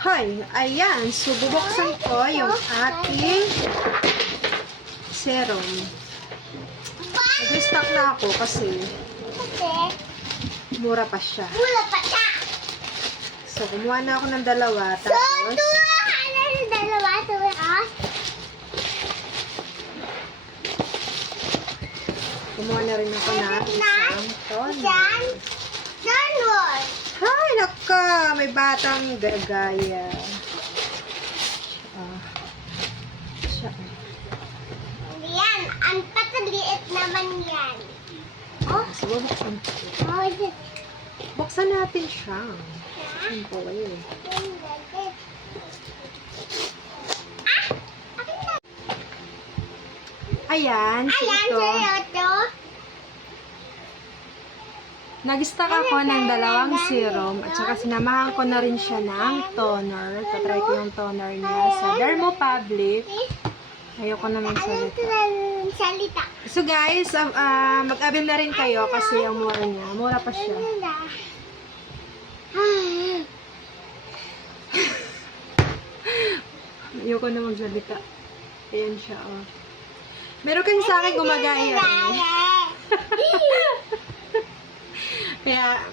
Hoy, ayan. So, bubuksan ko yung ating serum. Nag-restock na ako kasi mura pa siya. wala pa siya. So, kumuha na ako ng dalawa. So, Tapos, tuwa ka na sa dalawa, tuwa kumuha na rin ako ng isang toner. Yan. Downward. Naka! May batang gagaya. Ah. Siya. Yan. Ang pataliit naman yan. Oh, So, bubuksan ko. oh. Buksan natin siya. Simple eh. Ayan, so Ayan, ito. sa'yo to. Nag-stock ako ng dalawang serum at saka sinamahan ko na rin siya ng toner. Tatry ko yung toner niya sa Dermopublic. Ayoko naman salita. So guys, um, ah, mag-abim na rin kayo kasi yung mura niya. Mura pa siya. Ayoko na magsalita. Ayan siya, oh. Meron kasi sa akin gumagaya. eh. Yeah.